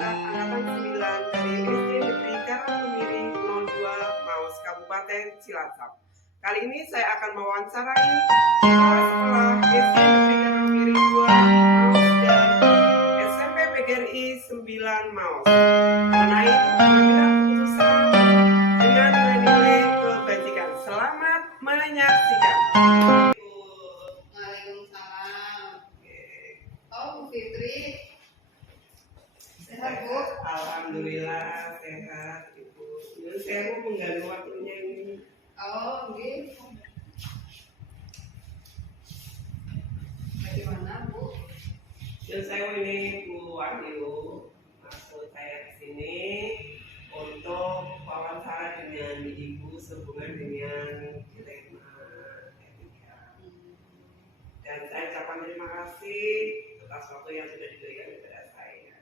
Angkatan 9 dari SD Negeri Karangtumiri 02 Maus, Kabupaten Cilacap. Kali ini saya akan mewawancarai kepala sekolah SD Negeri Karangtumiri 2 Maus dan SMP PGRI 9 Maus mengenai pengambilan keputusan dengan nilai-nilai kebajikan. Selamat menyaksikan. Waalaikumsalam. Oh, Bu Fitri. Sehat, Bu? Alhamdulillah sehat, Ibu. Ini saya mau mengganggu waktunya ini. Oh, gitu. Bagaimana, Bu? Saya ini Bu Wahyu, maksud saya di sini untuk wawancara dengan Ibu sehubungan dengan dilema etika. Dan saya ucapkan terima kasih atas waktu yang sudah diberikan kepada saya.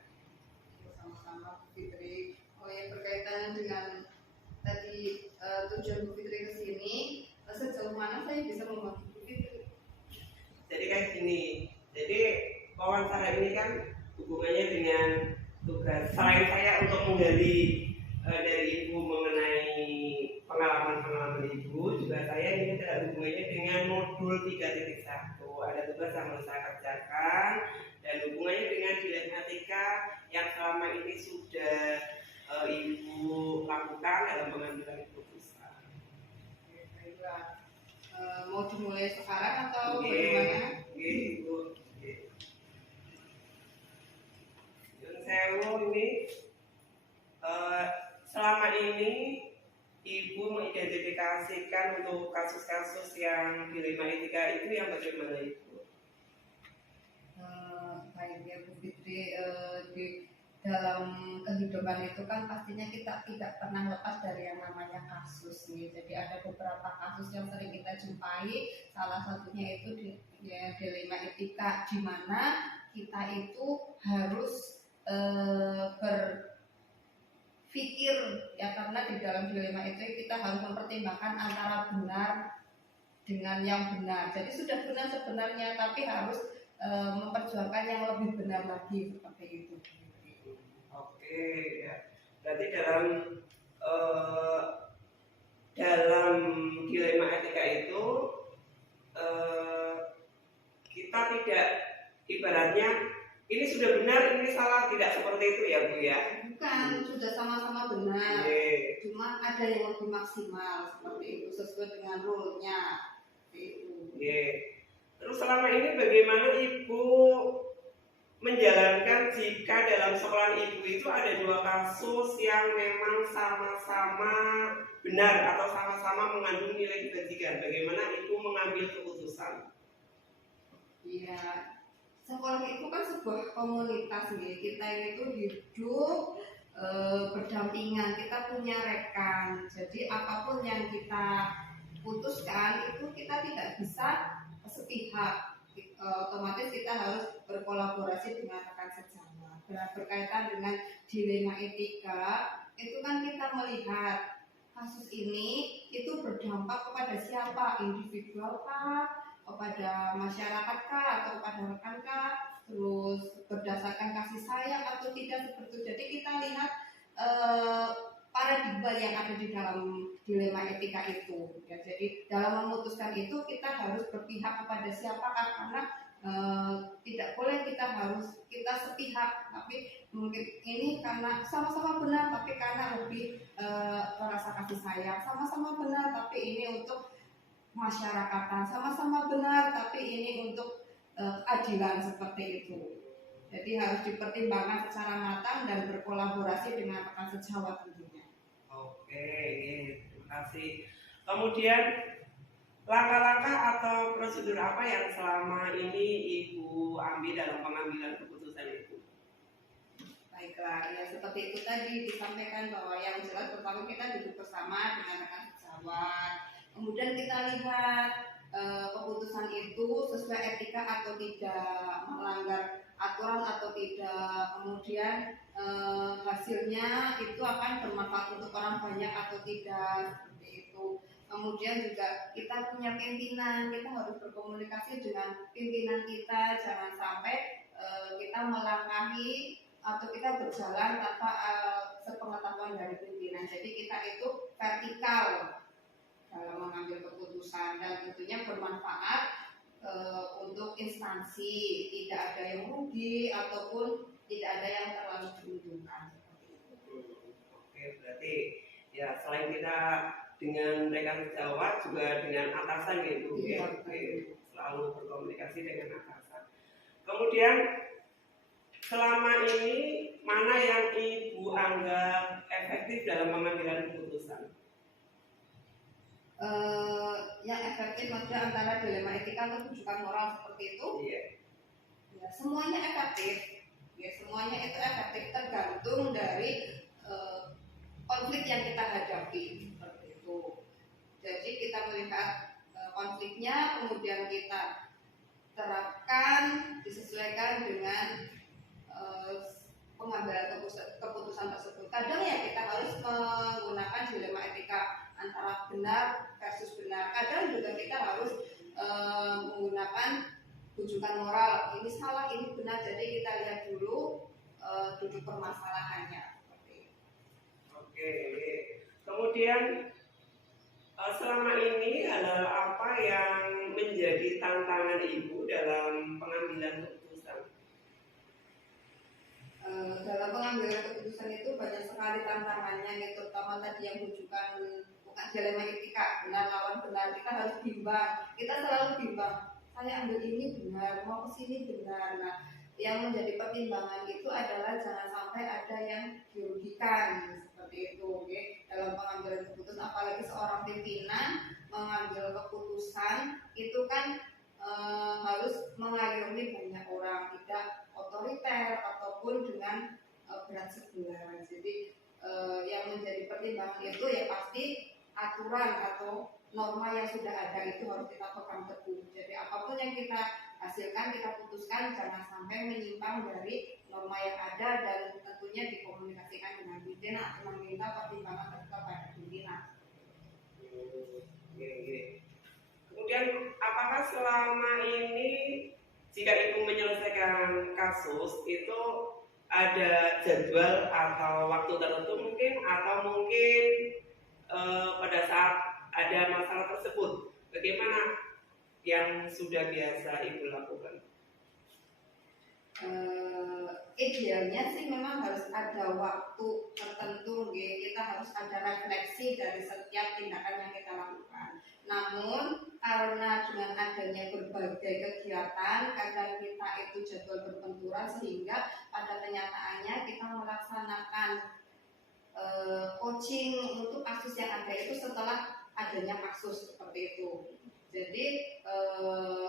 Sama-sama, Bu Fitri. Oh, yang berkaitan dengan tadi tujuan Bu Fitri ke sini, sejauh mana saya bisa membantu Bu Fitri? Jadi kayak gini, jadi wawancara ini kan hubungannya dengan tugas selain saya untuk menggali dari Ibu mengenai pengalaman-pengalaman Ibu, juga saya ini ada hubungannya dengan modul 3.1. Ada tugas yang harus saya kerjakan dan hubungannya dengan dilematika yang selama ini sudah Ibu lakukan dalam pengambilan keputusan. Baiklah. Mau dimulai sekarang atau bagaimana? Ibu. Sewu ini selama ini Ibu mengidentifikasikan untuk kasus-kasus yang dilema etika itu yang bagaimana Ibu? Baik ya Bu Fitri, di dalam kehidupan itu kan pastinya kita tidak pernah lepas dari yang namanya kasus nih. Jadi ada beberapa kasus yang sering kita jumpai, salah satunya itu dilema etika, di mana kita itu harus berpikir ya, karena di dalam dilema itu kita harus mempertimbangkan antara benar dengan yang benar. Jadi sudah benar sebenarnya, tapi harus memperjuangkan yang lebih benar lagi, seperti itu. Oke, ya. Berarti dalam dilema etika itu kita tidak ibaratnya ini sudah benar, ini salah, tidak seperti itu ya Bu ya? Bukan, sudah sama-sama benar. Cuma ada yang lebih maksimal seperti itu sesuai dengan rule-nya. Itu. Terus selama ini bagaimana Ibu menjalankan jika dalam sekolah Ibu itu ada dua kasus yang memang sama-sama benar atau sama-sama mengandung nilai kebajikan? Bagaimana Ibu mengambil keputusan? Iya, sekolah itu kan sebuah komunitas nih. Kita itu hidup berdampingan, kita punya rekan. Jadi apapun yang kita putuskan itu kita tidak bisa sepihak. Otomatis kita harus berkolaborasi dengan rekan sejawat. Berkaitan dengan dilema etika, itu kan kita melihat kasus ini itu berdampak kepada siapa, individual kah, kepada masyarakat kah, atau kepada rekan kah, terus berdasarkan kasih sayang atau tidak, seperti itu. Jadi kita lihat paradigma yang ada di dalam dilema etika itu ya. Jadi dalam memutuskan itu kita harus berpihak kepada siapakah, karena tidak boleh kita sepihak, tapi mungkin ini karena sama-sama benar tapi karena lebih merasa kasih sayang, sama-sama benar tapi ini untuk masyarakatan, sama-sama benar tapi ini untuk keadilan, seperti itu. Jadi harus dipertimbangkan secara matang dan berkolaborasi dengan rekan sejawat tentunya. Oke, terima kasih. Kemudian langkah-langkah atau prosedur apa yang selama ini Ibu ambil dalam pengambilan keputusan itu? Baiklah, ya seperti itu tadi disampaikan bahwa yang jelas pertama kita duduk bersama dengan rekan sejawat. Kemudian kita lihat keputusan itu sesuai etika atau tidak, melanggar aturan atau tidak, kemudian hasilnya itu akan bermanfaat untuk orang banyak atau tidak, seperti itu. Kemudian juga kita punya pimpinan, kita harus berkomunikasi dengan pimpinan kita, jangan sampai kita melangkahi atau kita berjalan tanpa sepengetahuan dari pimpinan. Jadi kita itu vertikal dalam mengambil keputusan dan tentunya bermanfaat untuk instansi, tidak ada yang rugi ataupun tidak ada yang terlalu diuntungkan. Oke, berarti ya selain kita dengan rekan sejawat juga dengan atasan gitu, Iya, ya, selalu berkomunikasi dengan atasan. Kemudian selama ini mana yang Ibu anggap efektif dalam pengambilan keputusan? Yang efektif maksudnya antara dilema etika atau rujukan moral seperti itu? Iya. Ya, semuanya efektif. Ya, semuanya itu efektif tergantung dari konflik yang kita hadapi seperti itu. Jadi kita melihat konfliknya, kemudian kita terapkan, disesuaikan dengan pengambilan keputusan tersebut. Kadang ya kita harus menggunakan dilema etika antara benar versus benar. Kadang juga kita harus menggunakan rujukan moral. Ini salah, ini benar. Jadi kita lihat dulu duduk permasalahannya. Oke. Kemudian selama ini hal apa yang menjadi tantangan Ibu dalam pengambilan keputusan? Dalam pengambilan keputusan itu banyak sekali tantangannya, terutama tadi yang rujukan bukan dilema etika, benar lawan benar, kita harus bimbang, kita selalu bimbang, saya ambil ini benar, mau ke sini benar. Nah, yang menjadi pertimbangan itu adalah jangan sampai ada yang dirugikan seperti itu, okay? Dalam pengambilan keputusan, apalagi seorang pimpinan mengambil keputusan itu kan harus mengayomi banyak orang, tidak otoriter ataupun dengan berat sebelah. Jadi yang menjadi pertimbangan itu ya pasti aturan atau norma yang sudah ada itu harus kita pegang teguh. Jadi apapun yang kita hasilkan, kita putuskan jangan sampai menyimpang dari norma yang ada dan tentunya dikomunikasikan dengan pimpinan atau meminta pertimbangan kepada pimpinan. Kemudian apakah selama ini jika Ibu menyelesaikan kasus itu ada jadwal atau waktu tertentu mungkin atau mungkin pada saat ada masalah tersebut bagaimana yang sudah biasa Ibu lakukan? Idealnya sih memang harus ada waktu tertentu, kita harus ada refleksi dari setiap tindakan yang kita lakukan. Namun karena dengan adanya berbagai kegiatan, kadang kita itu jadwal berbenturan sehingga pada kenyataannya kita melaksanakan coaching untuk kasus yang ada itu setelah adanya kasus seperti itu. Jadi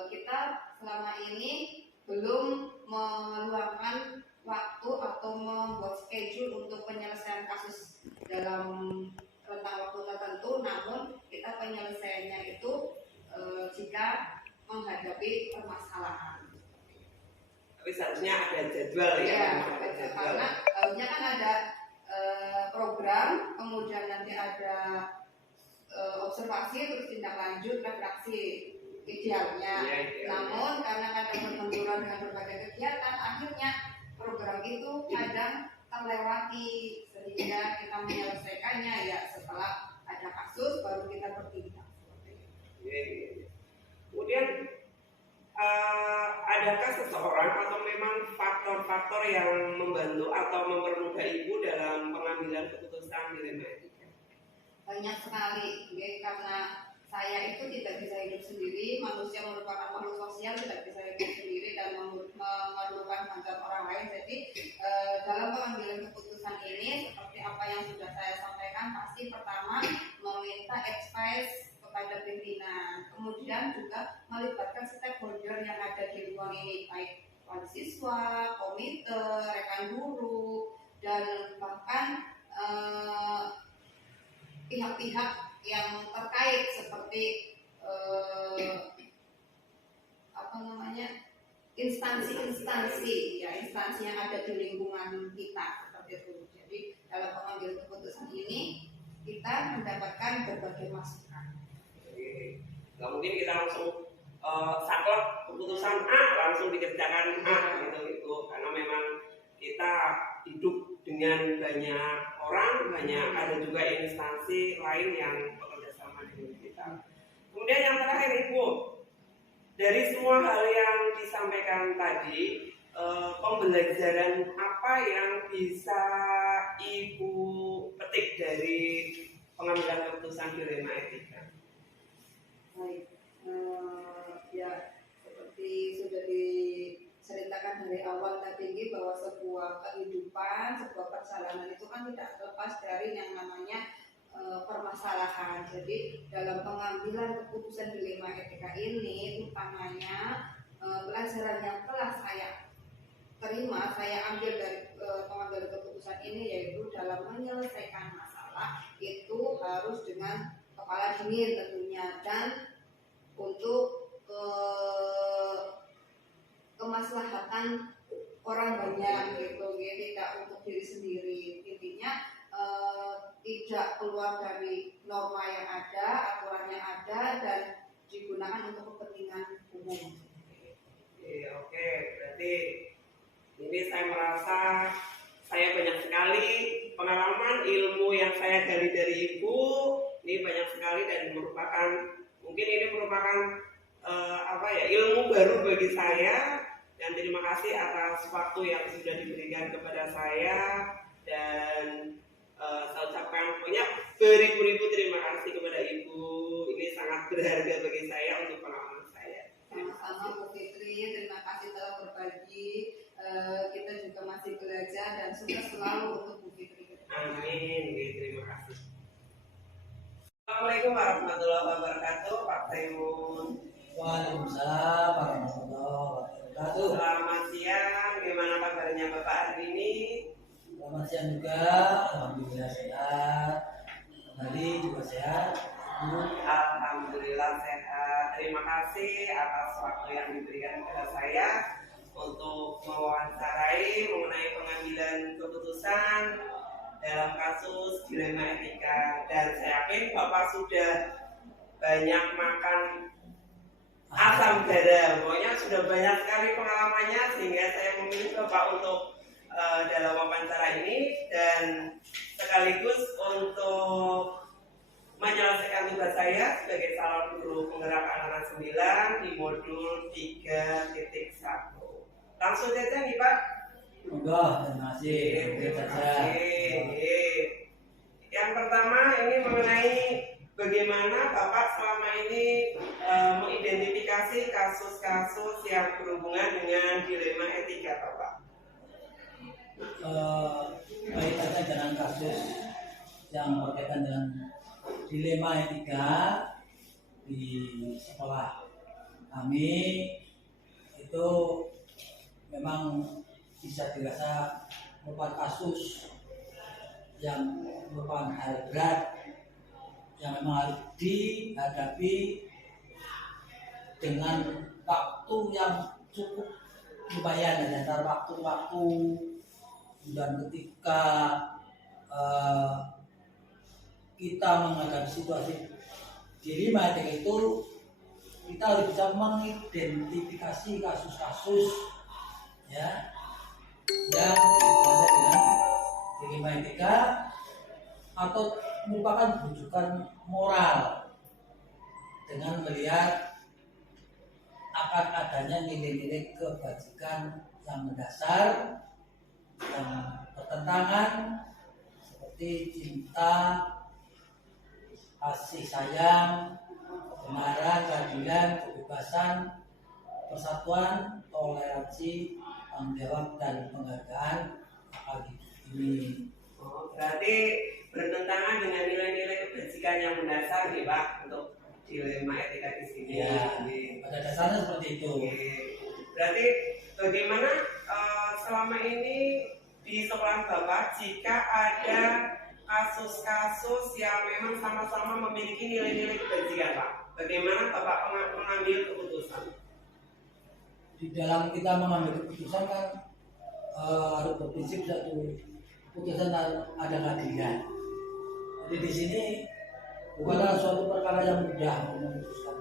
kita selama ini belum meluangkan waktu atau membuat schedule untuk penyelesaian kasus dalam rentang waktu tertentu, namun kita penyelesaiannya itu jika menghadapi permasalahan. Tapi seharusnya ada jadwal ya? Karena harusnya kan ada program, kemudian nanti ada observasi, terus tindak lanjut, refleksi idealnya. Namun karena kadang berbenturan dengan berbagai kegiatan, akhirnya program itu kadang terlewati sehingga kita menyelesaikannya ya setelah ada kasus baru kita bertindak. Kemudian adakah seseorang atau memang faktor-faktor yang membantu atau mempermudah Ibu dalam pengambilan keputusan dilema etika? Banyak sekali, karena saya itu tidak bisa hidup sendiri, manusia merupakan makhluk sosial, tidak bisa hidup sendiri dan memerlukan bantuan orang lain. Jadi dalam pengambilan keputusan ini seperti apa yang sudah saya sampaikan, pasti pertama meminta advice kepada pimpinan, kemudian juga melibatkan stakeholder yang ada di ruang ini, baik mahasiswa, komite, rekan guru, dan bahkan pihak-pihak yang terkait seperti instansi-instansi ya, instansi yang ada di lingkungan kita seperti itu. Jadi dalam pengambilan keputusan ini kita mendapatkan berbagai masukan. Nggak mungkin kita langsung saklek keputusan A langsung dikerjakan A gitu karena memang kita hidup dengan banyak orang, ada juga instansi lain yang bekerja sama dengan kita. Kemudian yang terakhir Ibu, dari semua hal yang disampaikan tadi, pembelajaran apa yang bisa Ibu petik dari pengambilan keputusan dilema etika? Baik, ya seperti sudah diceritakan dari awal tadi bahwa sebuah kehidupan, sebuah perjalanan itu kan tidak lepas dari yang namanya permasalahan. Jadi dalam pengambilan keputusan dilema etika ini utamanya pelajaran yang telah saya terima, saya ambil dari pengambilan keputusan ini yaitu dalam menyelesaikan masalah itu harus dengan kepala dingin tentunya, dan untuk kemaslahatan orang banyak gitu, ya, tidak untuk diri sendiri. Intinya tidak keluar dari norma yang ada, aturan yang ada, dan digunakan untuk kepentingan umum. Oke, berarti ini saya merasa saya banyak sekali pengalaman, ilmu yang saya gali dari Ibu. Ini banyak sekali dan mungkin ini merupakan ilmu baru bagi saya. Dan terima kasih atas waktu yang sudah diberikan kepada saya, dan saya ucapkan banyak beribu-ribu terima kasih kepada Ibu. Ini sangat berharga bagi saya untuk pengalaman saya. Sama-sama Bu Fitri, terima kasih telah berbagi. Kita juga masih belajar dan sukses selalu untuk Bu Fitri. Amin. Terima kasih. Assalamualaikum warahmatullahi wabarakatuh, Pak Taimun. Waalaikumsalam warahmatullahi wabarakatuh. Selamat siang. Gimana kabarnya Bapak hari ini? Selamat siang juga. Alhamdulillah sehat. Kembali juga sehat. Alhamdulillah sehat. Terima kasih atas waktu yang diberikan kepada saya untuk mewawancarai mengenai pengambilan keputusan dalam kasus dilema etika. Dan saya yakin Bapak sudah banyak makan asam garam. Pokoknya sudah banyak sekali pengalamannya, sehingga saya memilih Bapak untuk dalam wawancara ini, dan sekaligus untuk menyelesaikan tugas saya sebagai calon guru penggerak anak-anak 9 di modul 3.1. Langsung saja nih Pak. Terima kasih. Terima kasih. Yang pertama ini mengenai bagaimana Bapak selama ini mengidentifikasi kasus-kasus yang berhubungan dengan dilema etika Bapak. Kaitannya dengan kasus yang berkaitan dengan dilema etika di sekolah kami itu memang bisa dirasa merupakan kasus yang merupakan hal berat yang memang harus dihadapi dengan waktu yang cukup lumayan, dan antara waktu-waktu dan ketika kita menghadapi situasi dilema etika itu, kita harus bisa mengidentifikasi kasus-kasus ya yang berkaitan dengan dilema etika atau merupakan rujukan moral dengan melihat akan adanya nilai-nilai kebajikan yang mendasar yang bertentangan seperti cinta, kasih sayang, kebenaran, keadilan, kebebasan, persatuan, toleransi, tanggung jawab, dan penghargaan akal hidup ini. Berarti bertentangan dengan nilai-nilai kebajikan yang mendasar nih Pak untuk dilema etika di sini. Ya, pada dasarnya seperti itu. Berarti bagaimana selama ini di sekolah Bapak jika ada kasus-kasus yang memang sama-sama memiliki nilai-nilai kebajikan Pak, bagaimana Bapak mengambil keputusan? Di dalam kita mengambil keputusan kan harus berprinsip satu keputusan ada keadilan. Jadi di sini bukanlah suatu perkara yang mudah memutuskan,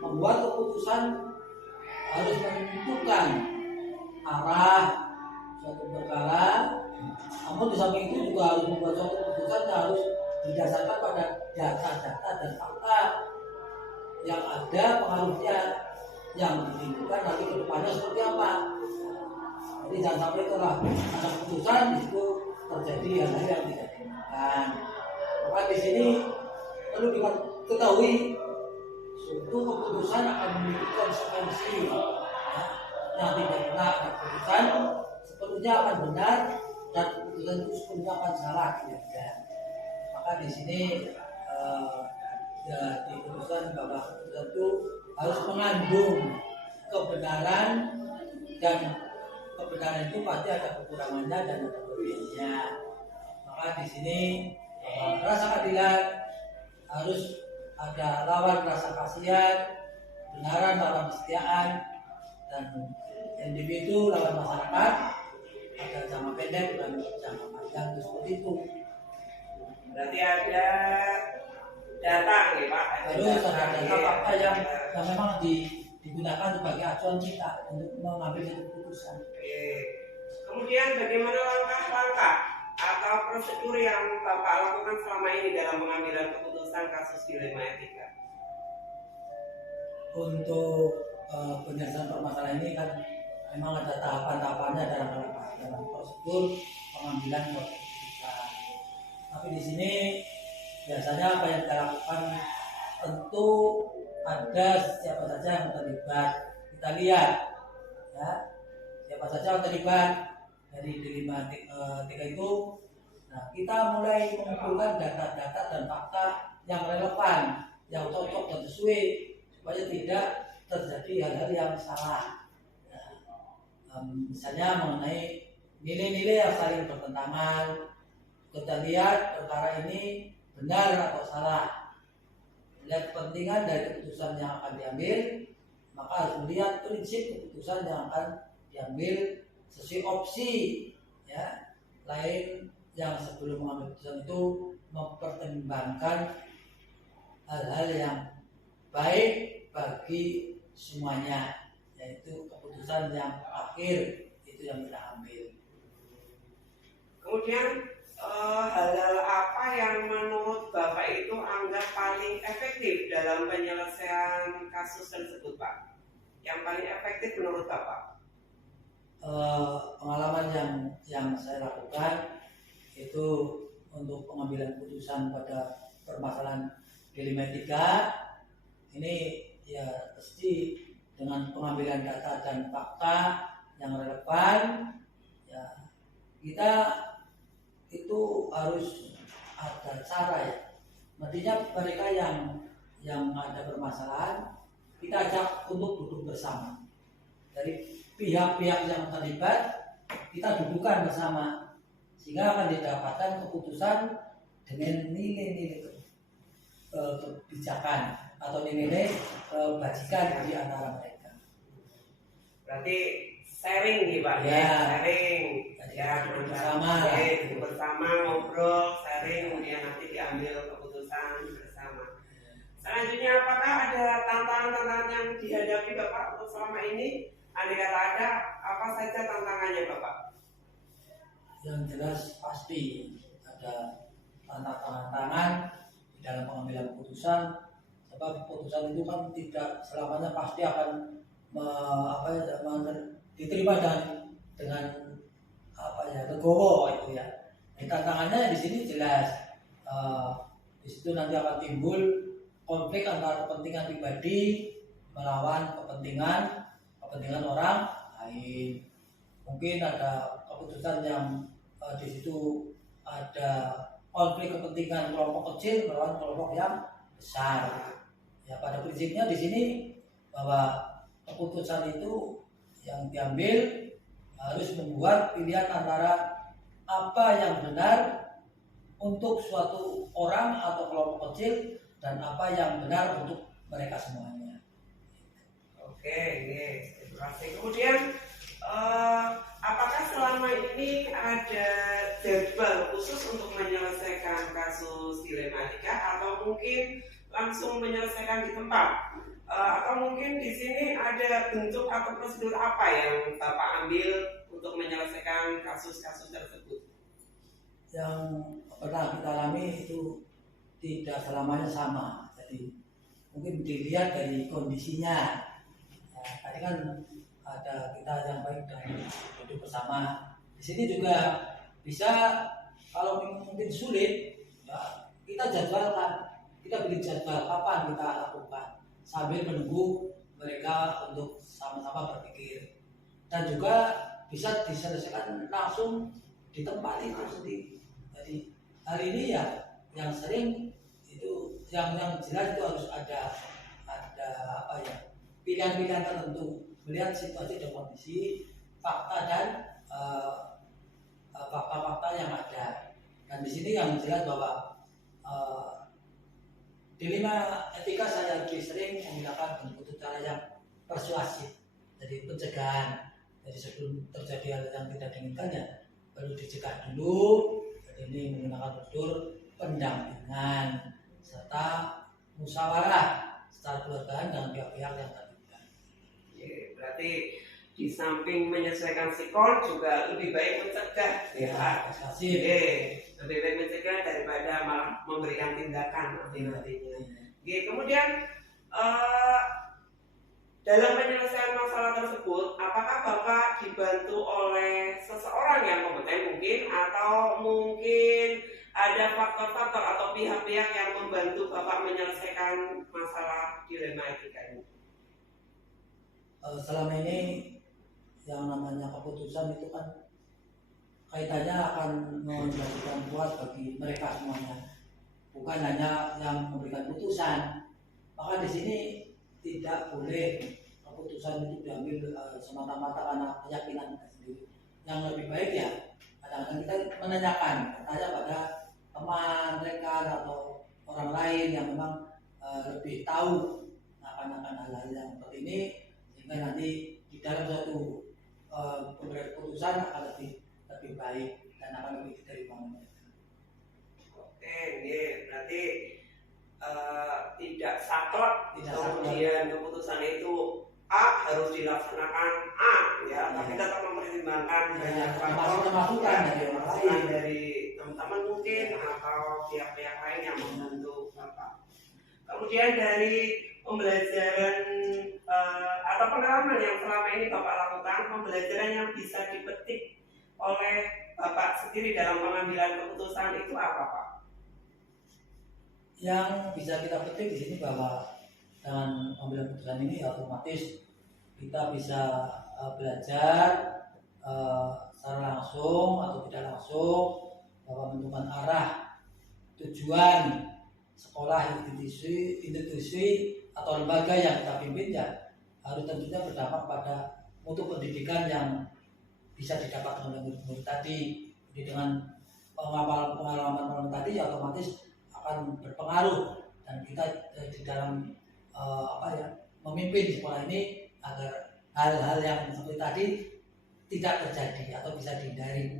membuat keputusan harus menentukan arah suatu perkara. Namun di samping itu juga harus membuat suatu keputusan yang harus didasarkan pada data-data dan fakta yang ada, pengaruhnya yang ditimbulkan nanti ke depannya seperti apa. Jadi jangan sampai telah ada keputusan itu terjadi hal-hal yang tidak diinginkan. Maka di sini perlu diketahui suatu keputusan akan memiliki konsekuensi, ya, yang tidak pernah ada keputusan sepenuhnya akan benar dan keputusan itu sepenuhnya akan salah, tidak ada. Maka di sini di keputusan bahwa keputusan itu harus mengandung kebenaran, dan kebenaran itu pasti ada kekurangannya dan ada kelebihannya. Maka di sini rasa keadilan harus ada lawan rasa kasihan, kebenaran lawan kesetiaan, dan individu lawan masyarakat, ada jangka pendek dan jangka panjang, itu seperti itu. Berarti ada data nih Pak. Terus ada data fakta yang memang digunakan sebagai acuan kita untuk mengambil satu keputusan. Oke. Kemudian bagaimana langkah-langkah atau prosedur yang Bapak lakukan selama ini dalam pengambilan keputusan kasus dilema etika? Untuk penyelesaian permasalahan ini kan memang ada tahapan-tahapannya dalam prosedur pengambilan keputusan. Tapi di sini biasanya apa yang kita lakukan, tentu ada siapa saja yang terlibat. Kita lihat, ya, siapa saja yang terlibat dari dilema etika itu. Nah, kita mulai mengumpulkan data-data dan fakta yang relevan, yang cocok dan sesuai, supaya tidak terjadi hal-hal yang salah. Nah, misalnya mengenai nilai-nilai yang saling bertentangan, kita lihat perkara ini benar atau salah. Melihat kepentingan dari keputusan yang akan diambil, maka harus melihat prinsip keputusan yang akan diambil sesuai opsi, ya, lain yang sebelum mengambil keputusan itu mempertimbangkan hal-hal yang baik bagi semuanya, yaitu keputusan yang akhir itu yang kita ambil. Kemudian hal-hal apa yang menurut Bapak itu anggap paling efektif dalam penyelesaian kasus tersebut, Pak? Yang paling efektif menurut Bapak? Pengalaman yang saya lakukan itu untuk pengambilan keputusan pada permasalahan dilema etika ini, ya pasti dengan pengambilan data dan fakta yang relevan, ya kita itu harus ada cara, ya. Artinya mereka yang ada permasalahan kita ajak untuk duduk bersama. Dari pihak-pihak yang terlibat kita dudukkan bersama, sehingga akan didapatkan keputusan dengan nilai-nilai kebijakan atau nilai-nilai kebajikan di antara mereka. Berarti sharing nih Pak, ya, sharing, ya, bersama, bersama ngobrol, sharing, kemudian nanti diambil keputusan bersama. Selanjutnya, apakah ada tantangan-tantangan yang dihadapi Bapak untuk selama ini? Andai kata ada, apa saja tantangannya Bapak? Yang jelas pasti ada tantangan di dalam pengambilan keputusan, sebab keputusan itu kan tidak selamanya pasti akan diterima dengan legowo itu, ya. Tantangannya di sini jelas, di situ nanti akan timbul konflik antara kepentingan pribadi melawan kepentingan orang lain. Mungkin ada keputusan yang di situ ada konflik kepentingan kelompok kecil melawan kelompok yang besar. Ya, pada prinsipnya di sini bahwa keputusan itu yang diambil harus membuat pilihan antara apa yang benar untuk suatu orang atau kelompok kecil dan apa yang benar untuk mereka semuanya. Oke, terima kasih. Kemudian apakah selama ini ada jadwal khusus untuk menyelesaikan kasus dilema etika atau mungkin langsung menyelesaikan di tempat? atau mungkin di sini ada bentuk atau prosedur apa yang Bapak ambil untuk menyelesaikan kasus-kasus tersebut? Yang pernah kita alami itu tidak selamanya sama, jadi mungkin dilihat dari kondisinya. Nah, tadi kan ada kita yang baik dan duduk bersama. Di sini juga bisa, kalau mungkin sulit, ya, kita jadwalkan, kita bikin jadwal kapan kita lakukan sambil menunggu mereka untuk sama-sama berpikir, dan juga bisa diselesaikan langsung di tempat itu sendiri. Jadi hari ini ya yang sering itu yang jelas itu harus ada apa ya, pilihan-pilihan tertentu, melihat situasi dan kondisi, fakta dan fakta-fakta yang ada. Dan di sini yang jelas bahwa dilema etika saya lebih sering menggunakan bentuk cara yang persuasif, jadi pencegahan. Jadi sebelum terjadi hal yang tidak diinginkan ya perlu dicegah dulu. Jadi ini menggunakan prosedur pendampingan serta musyawarah secara keluargaan dengan pihak-pihak yang terlibat. Berarti di samping menyesuaikan sikon juga lebih baik mencegah, ya Pak. Lebih baik mencegah daripada malah memberikan tindakan nantinya. Kemudian dalam penyelesaian masalah tersebut, apakah Bapak dibantu oleh seseorang yang kompeten mungkin, atau mungkin ada faktor-faktor atau pihak-pihak yang membantu Bapak menyelesaikan masalah dilema etika ini? Selama ini yang namanya keputusan itu kan kaitannya akan menjadikan kuat bagi mereka semuanya, bukan hanya yang memberikan putusan. Maka di sini tidak boleh keputusan itu diambil semata-mata karena keyakinan kita sendiri. Yang lebih baik ya kadang-kadang kita menanyakan, bertanya pada teman, rekan atau orang lain yang memang lebih tahu akan hal-hal yang seperti ini, sehingga nanti di dalam suatu pemberian keputusan akan lebih baik dan akan lebih diterima. Oke, ini berarti tidak saklek, kemudian keputusan itu A harus dilaksanakan A, ya, tapi tetap mempertimbangkan banyak faktor dari teman-teman mungkin atau pihak-pihak lain yang membantu Bapak. Kemudian dari pembelajaran atau pengalaman yang selama ini Bapak lakukan, pembelajaran yang bisa dipetik oleh Bapak sendiri dalam pengambilan keputusan itu apa, Pak? Yang bisa kita petik di sini bahwa dengan pengambilan keputusan ini otomatis kita bisa belajar secara langsung atau tidak langsung bahwa menentukan arah tujuan sekolah, institusi atau lembaga yang kita pimpin ya harus tentunya berdampak pada mutu pendidikan yang bisa didapatkan oleh murid tadi. Jadi dengan pengalaman tadi ya otomatis akan berpengaruh, dan kita di dalam memimpin sekolah ini agar hal-hal yang seperti tadi tidak terjadi atau bisa dihindari,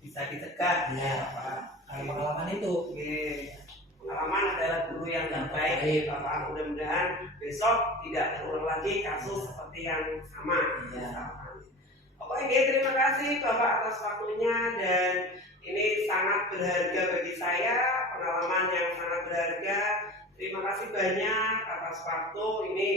bisa dicegah ya Pak. Karena pengalaman itu. Pengalaman adalah guru yang terbaik, Bapak. Mudah-mudahan besok tidak terulang lagi kasus seperti yang sama. Oke, terima kasih Bapak atas waktunya, dan ini sangat berharga bagi saya, pengalaman yang sangat berharga. Terima kasih banyak atas waktu. Ini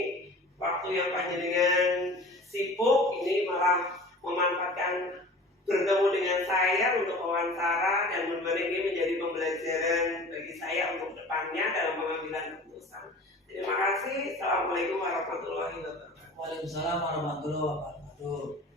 waktu yang panjenengan sibuk, ini malah memanfaatkan bertemu dengan saya untuk wawancara, dan mudah-mudahan ini menjadi pembelajaran bagi saya untuk depannya dalam pengambilan keputusan. Terima kasih. Assalamualaikum warahmatullahi wabarakatuh. Waalaikumsalam warahmatullahi wabarakatuh.